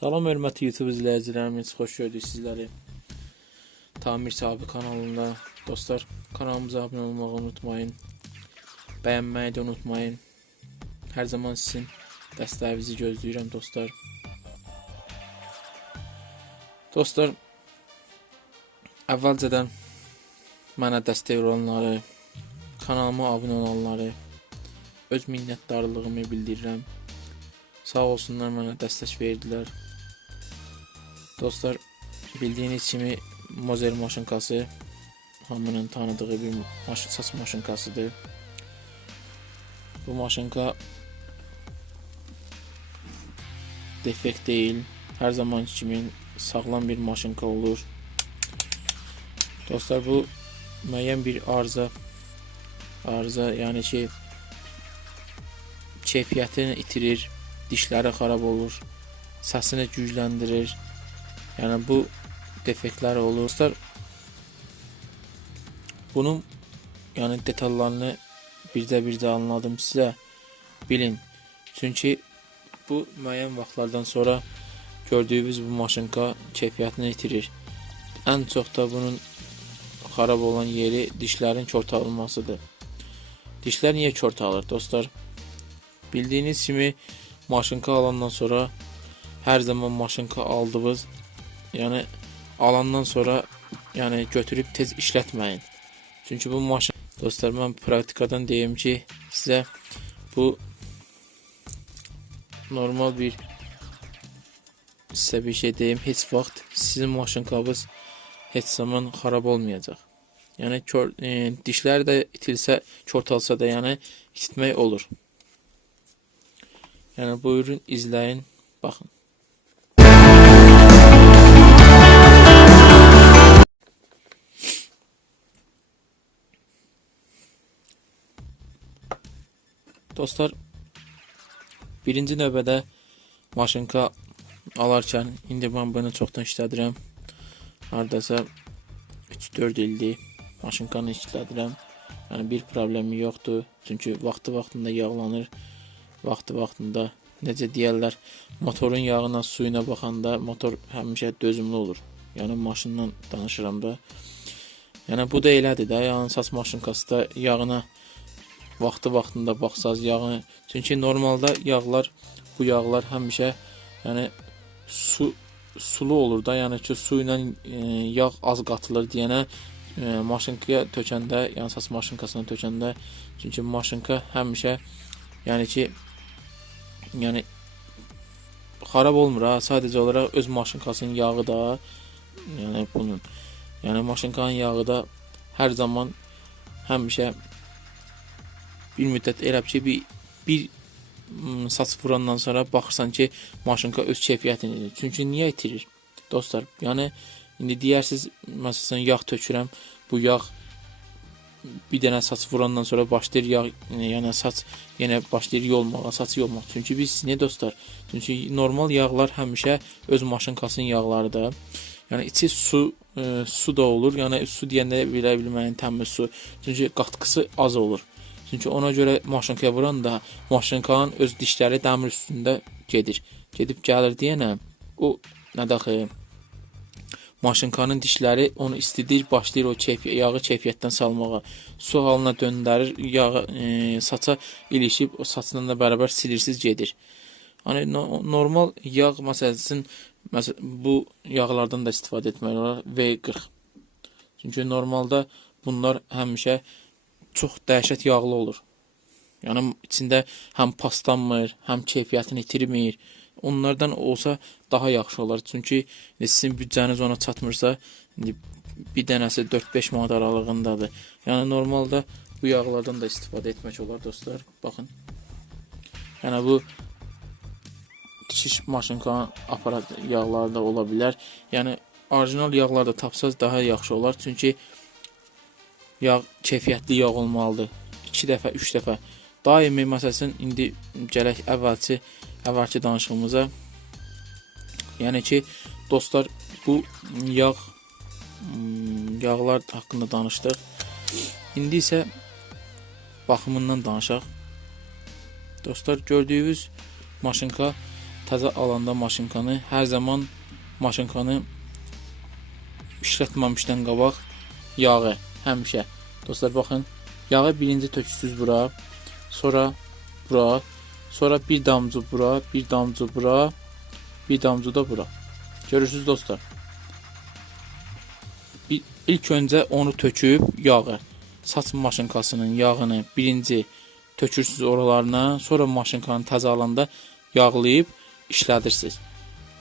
Salam hörmətli YouTube izləyicilərimiz, xoş gördük sizləri. Tamir Sabi kanalında dostlar, kanalımıza abunə olmağı unutmayın. Bəyənməyi də unutmayın. Hər zaman sizin dəstəyinizi gözləyirəm dostlar. Dostlar, əvvəlcədən mənə dəstək olanları, kanalıma abunə olanları öz minnətdarlığımı bildirirəm. Sağ olsunlar mənə dəstək verdilər. Dostlar, bildiyiniz kimi Mozel maşınkası hamının tanıdığı bir maşın saç maşınkasıdır. Bu maşınka defekt değil. Her zaman kimi sağlam bir maşınka olur. Dostlar bu müəyyən bir arıza arıza yəni ki keyfiyyətini itirir, dişləri xarab olur, səsini gücləndirir. Yəni bu defektlər olur. Dostlar bunun yəni detallarını birdə-birdə anladım sizə. Bilin. Çünki bu müəyyən vaxtlardan sonra gördüyünüz bu maşınka keyfiyyətini itirir. Ən çox da bunun xarab olan yeri dişlərin körtalınmasıdır. Dişlər niyə körtalır dostlar? Bildiyiniz kimi maşınka alandan sonra hər zaman maşınka aldığınız, yəni alandan sonra yəni götürüb tez işlətməyin. Çünki bu maşın dostlar mən praktikadan deyim ki, sizə bu normal bir sizə bir şey deyim, heç vaxt sizin maşınkanız heç zaman xarab olmayacaq. Yəni kör, e, dişlər də itilsə, körtalsa da, yəni ititmək olur. Yəni buyurun izləyin, baxın. Dostlar, birinci növbədə maşınka alarkən indi mən bunu çoxdan işlədirəm. Hardasa 3-4 ildir maşınkanı işlədirəm. Yəni bir problemi yoxdur. Çünki vaxtı vaxtında yağlanır. Vaxtı vaxtında necə deyirlər, motorun yağına, suyuna baxanda motor həmişə dözümlü olur. Yəni maşından danışıram da. Yəni bu da elədir də, yəni saç maşınkası da yağına vaxtı vaxtında baxsaz yağı. Çünki normalda yağlar bu yağlar həmişə yəni su sulu olur da, yəni ki su ilə e, yağ az qatılır deyənə e, maşınkaya tökəndə, yəni saç maşınkasına tökəndə çünki maşınka həmişə yəni ki yəni xarab olmur ha, sadəcə olaraq öz maşınkasının yağı da yəni bunun yəni maşınkanın yağı da hər zaman həmişə bir müddət elə ki bir bir m, saç vurandan sonra baxırsan ki, maşınka öz keyfiyyətini itir. Çünki niyə itirir? Dostlar, yəni indi deyərsiniz, məsələn, yağ tökürəm, bu yağ bir dənə saç vurandan sonra başlayır yağ, yəni saç yenə başlayır yolmağa, saçı yolmaq. Çünki biz nə dostlar? Çünki normal yağlar həmişə öz maşınkasının yağlarıdır. Yəni içi su e, su da olur. Yəni su deyəndə bilə bilməyin təmiz su. Çünki qatqısı az olur. Çünki ona görə maşınkaya vuran da maşınkanın öz dişləri dəmir üstündə gedir. Gedib gəlir deyənə o nə daxı maşınkanın dişləri onu istidir, başlayır o keyfi yağı keyfiyyətdən salmağa. Su halına döndərir, yağı e, saça ilişib o saçla da bərabər silirsiz gedir. Hani no normal yağ məsələn məsəl bu yağlardan da istifadə etmək olar V40. Çünki normalda bunlar həmişə çox dəhşət yağlı olur. Yəni içində həm paslanmır, həm keyfiyyətini itirmir. Onlardan olsa daha yaxşı olar. Çünki sizin büdcəniz ona çatmırsa, indi bir dənəsi 4-5 manat aralığındadır. Yəni normalda bu yağlardan da istifadə etmək olar dostlar. Baxın. Yəni bu dikiş maşınka aparat yağları da ola bilər. Yəni orijinal yağlar da tapsaz daha yaxşı olar. Çünki yağ keyfiyyətli yağ olmalıdır. 2 dəfə, 3 dəfə. Daimi məsələn indi gələk əvvəlki əvvəlki danışığımıza. Yəni ki, dostlar, bu yağ mm, yağlar haqqında danışdıq. İndi isə baxımından danışaq. Dostlar, gördüyünüz maşınka təzə alanda maşınkanı hər zaman maşınkanı işlətməmişdən qabaq yağı həmişə. Dostlar baxın, yağı birinci tökürsüz bura, sonra bura, sonra bir damcı bura, bir damcı bura, bir damcı da bura. Görürsüz dostlar. Bir, ilk öncə onu töküb yağı, saç maşınkasının yağını birinci tökürsüz oralarına, sonra maşınkanı təzə alanda yağlayıb işlədirsiniz.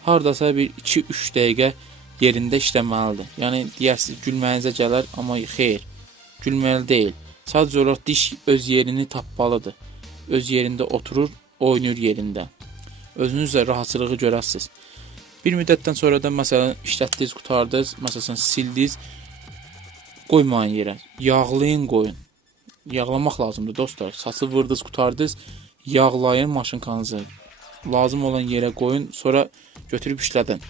Hardasa bir 2-3 dəqiqə yerində işləməlidir. Yəni deyərsiniz gülməyinizə gələr, amma xeyr. Gülməli deyil. Sadəcə olaraq diş öz yerini tapmalıdır. Öz yerində oturur, oynayır yerində. Özünüz də rahatçılığı görəsiniz. Bir müddətdən sonra da məsələn işlətdiniz, qutardınız, məsələn sildiniz, qoymayın yerə. Yağlayın, qoyun. Yağlamaq lazımdır dostlar. Saçı vırdınız, qutardınız, yağlayın maşınkanızı. Lazım olan yerə qoyun, sonra götürüb işlədin.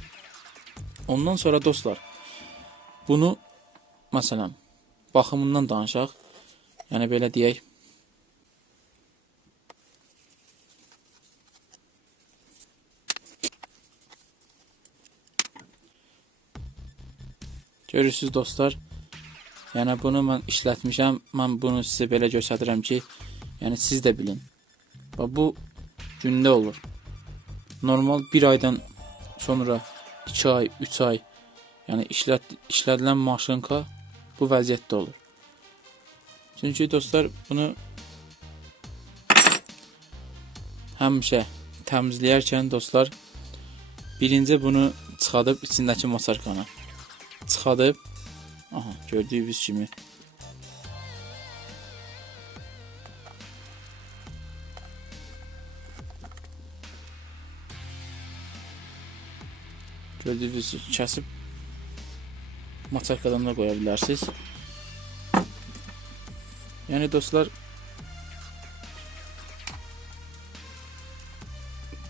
Ondan sonra dostlar, bunu məsələn baxımından danışaq. Yəni belə deyək. Görürsüz dostlar. Yəni bunu mən işlətmişəm. Mən bunu sizə belə göstərirəm ki, yəni siz də bilin. Bu gündə olur. Normal bir aydan sonra 2 ay, 3 ay yəni işlət işlədilən maşınka bu vəziyyətdə olur. Çünki dostlar bunu həmişə təmizləyərkən dostlar birinci bunu çıxadıb içindəki masarkanı çıxadıb aha gördüyünüz kimi gördüyünüz kimi kəsib maçarkadan da qoya bilərsiniz. Yəni dostlar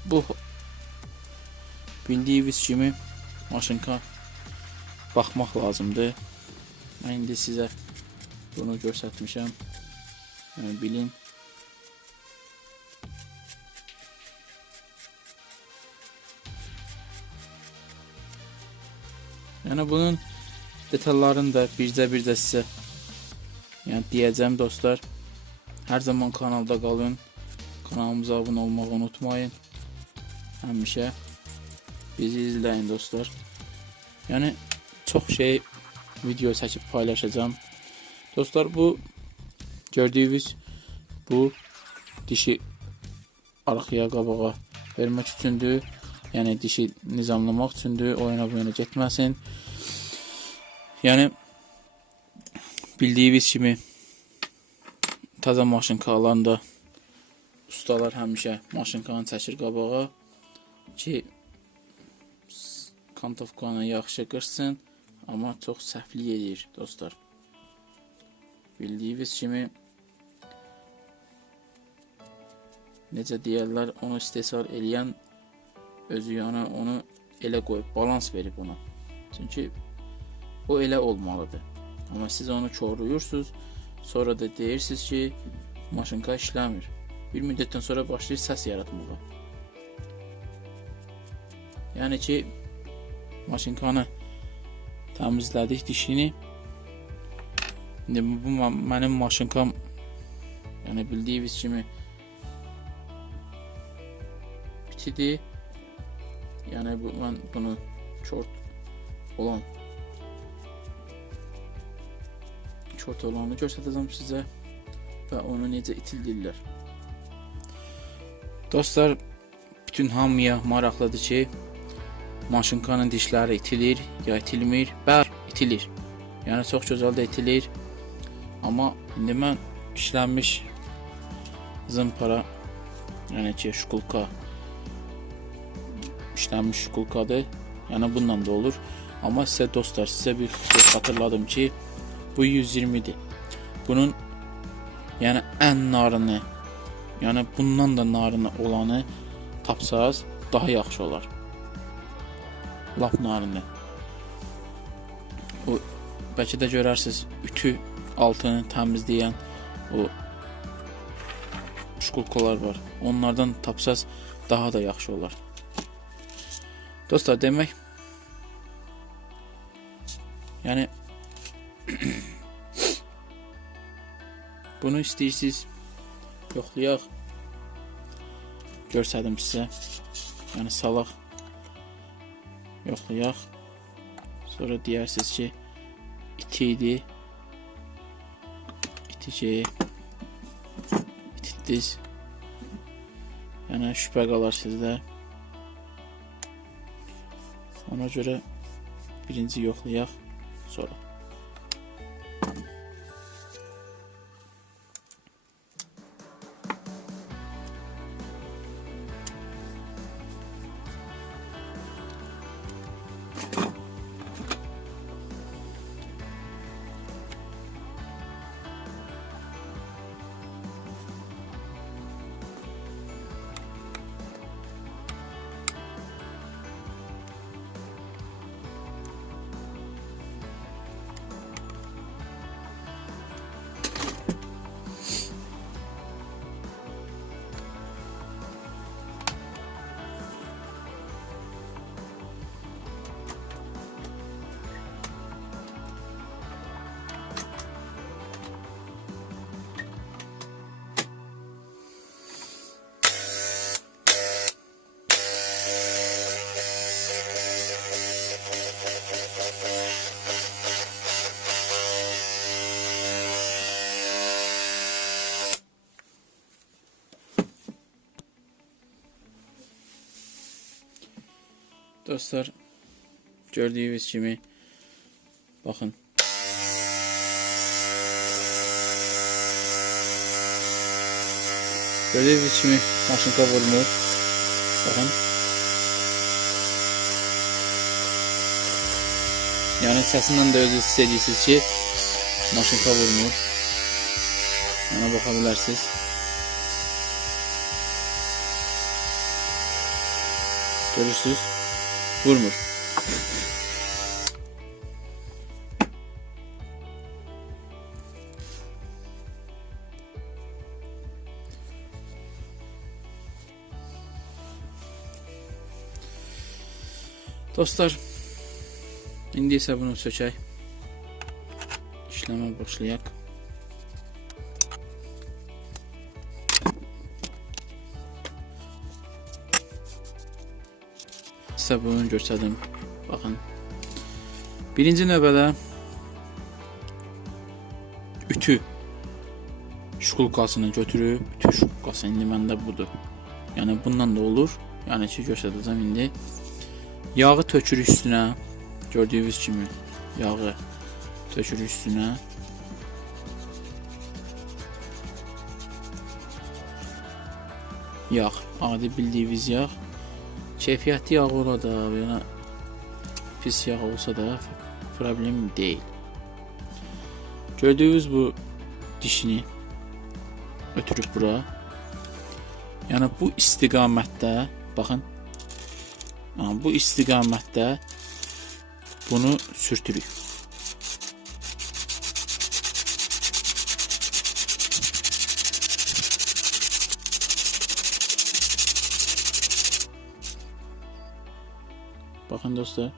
bu bildiyiniz kimi maşınka baxmaq lazımdır. Mən indi sizə bunu göstərmişəm. Yəni bilin. Yəni bunun detallarını da bircə-bircə sizə yəni deyəcəm dostlar. Hər zaman kanalda qalın. Kanalımıza abunə olmağı unutmayın. Həmişə bizi izləyin dostlar. Yəni çox şey video çəkib paylaşacağam. Dostlar bu gördüyünüz bu dişi arxaya qabağa vermək üçündür. Yəni dişi nizamlamaq üçündür. Oyuna boyuna getməsin. Yəni bildiyiniz kimi təzə maşınka alanda ustalar həmişə maşınkanı çəkir qabağa ki kantovkanı yaxşı qırsın, amma çox səhvlik edir dostlar. Bildiyiniz kimi necə deyirlər, onu istehsal eləyən özü yəni onu elə qoyub balans verib ona. Çünki o elə olmalıdır. Amma siz onu koruyursunuz, sonra da deyirsiniz ki, maşınka işləmir. Bir müddətdən sonra başlayır səs yaratmağa. Yəni ki, maşınkanı təmizlədik dişini. İndi bu, bu mə- mənim maşınkam yəni bildiyiniz kimi bitidir. Yəni bu mən bunu short olan short olanı göstərəcəm sizə və onu necə itildirlər. Dostlar, bütün hamıya maraqlıdır ki, maşınkanın dişləri itilir, ya itilmir, bər itilir. Yəni çox gözəl də itilir. Amma indi mən işlənmiş zımpara, yəni ki, şkulka işlənmiş şkulkadır. Yəni bununla da olur. Amma sizə dostlar, sizə bir şey xatırladım ki, bu 120-dir. Bunun yəni ən narını, yəni bundan da narını olanı tapsaz daha yaxşı olar. Lap narını. O bəlkə də görərsiniz ütü altını təmizləyən o şkulkalar var. Onlardan tapsaz daha da yaxşı olar. Dostlar demek yani bunu istəyirsiniz yoxlayaq. Görsədim sizə. Yəni salaq yoxlayaq. Sonra deyirsiniz ki iti idi. İtici ititdiniz yəni şübhə qalar sizdə ona görə birinci yoxlayaq sonra Dostlar gördüğünüz kimi bakın. Gördüğünüz kimi maşınka vurmur. Bakın. Yani səsindən də özünüz hiss ki, maşınka vurmur. Ona baxa bilərsiniz. Görürsünüz. Vurmur. Dostlar, indi isə bunu sökək. İşləmə başlayaq. Sizə bunu göstərdim. Baxın. Birinci növbədə ütü şkulkasını götürüb, ütü şkulkası indi məndə budur. Yəni bundan da olur. Yəni ki göstərəcəm indi. Yağı tökürük üstünə. Gördüyünüz kimi yağı tökürük üstünə. Yağ, adi bildiyiniz yağ. Keyfiyyətli yağ ola da, yəni pis yağ olsa da problem deyil. Gördüyünüz bu dişini ötürüb bura. Yəni bu istiqamətdə, baxın. Bu istiqamətdə bunu sürtürük. Baxın dostlar.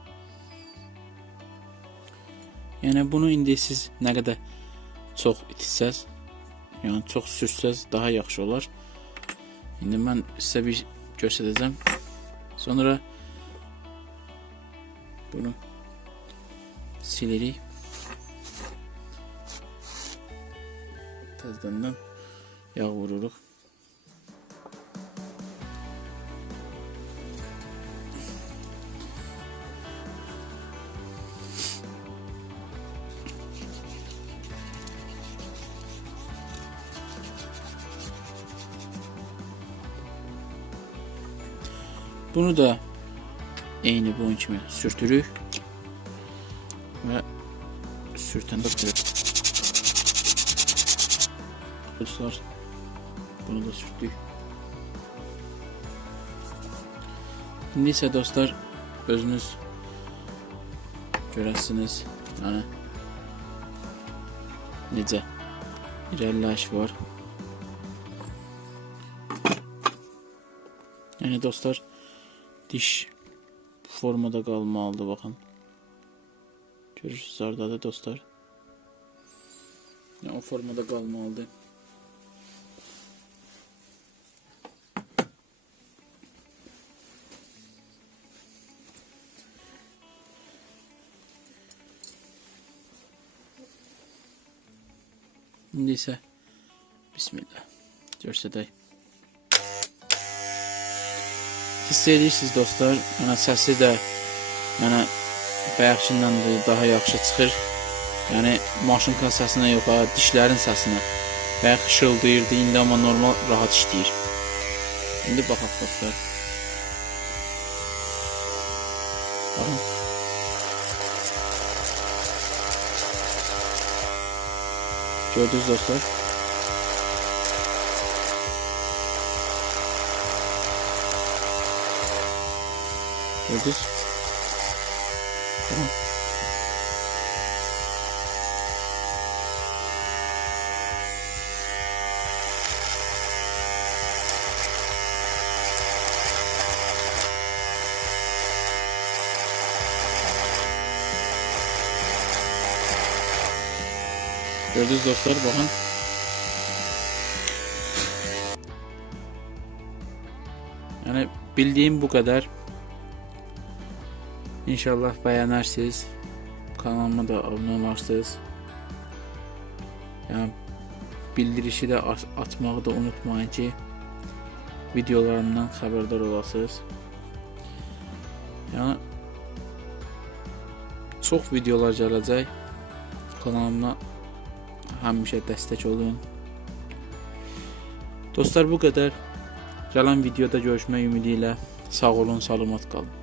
Yəni bunu indi siz nə qədər çox itsəz, yəni çox sürsəz daha yaxşı olar. İndi mən sizə bir göstərəcəm. Sonra bunu silerik. Təzədən yağ vururuq. Bunu da eyni bunun kimi sürtürük və sürtəndə belə dostlar bunu da sürtdük. İndi isə dostlar özünüz görəsiniz. Yəni necə irəliləyiş var. Yəni dostlar diş formada qalmalıdır baxın. Görürsüz orada dostlar. Yəni o formada qalmalıdır. İndi isə Bismillah. Görsədək. Hiss edirsiniz dostlar, mənə səsi də mənə bayaqkindən də daha yaxşı çıxır. Yəni maşınka səsinə yox, ha, dişlərin səsinə. Bayaq xışıldayırdı, indi amma normal rahat işləyir. İndi baxaq dostlar. Baxın. Gördünüz dostlar. Gördünüz. Tamam. Gördünüz dostlar bakın. Yani bildiğim bu kadar. İnşallah beğenirsiniz. Kanalıma da abone olarsınız. Yani bildirişi də at- atmağı da unutmayın ki videolarımdan xəbərdar olasınız. Yəni çox videolar gələcək. Kanalıma həmişə dəstək olun. Dostlar bu qədər. Gələn videoda görüşmək ümidi ilə sağ olun, salamat qalın.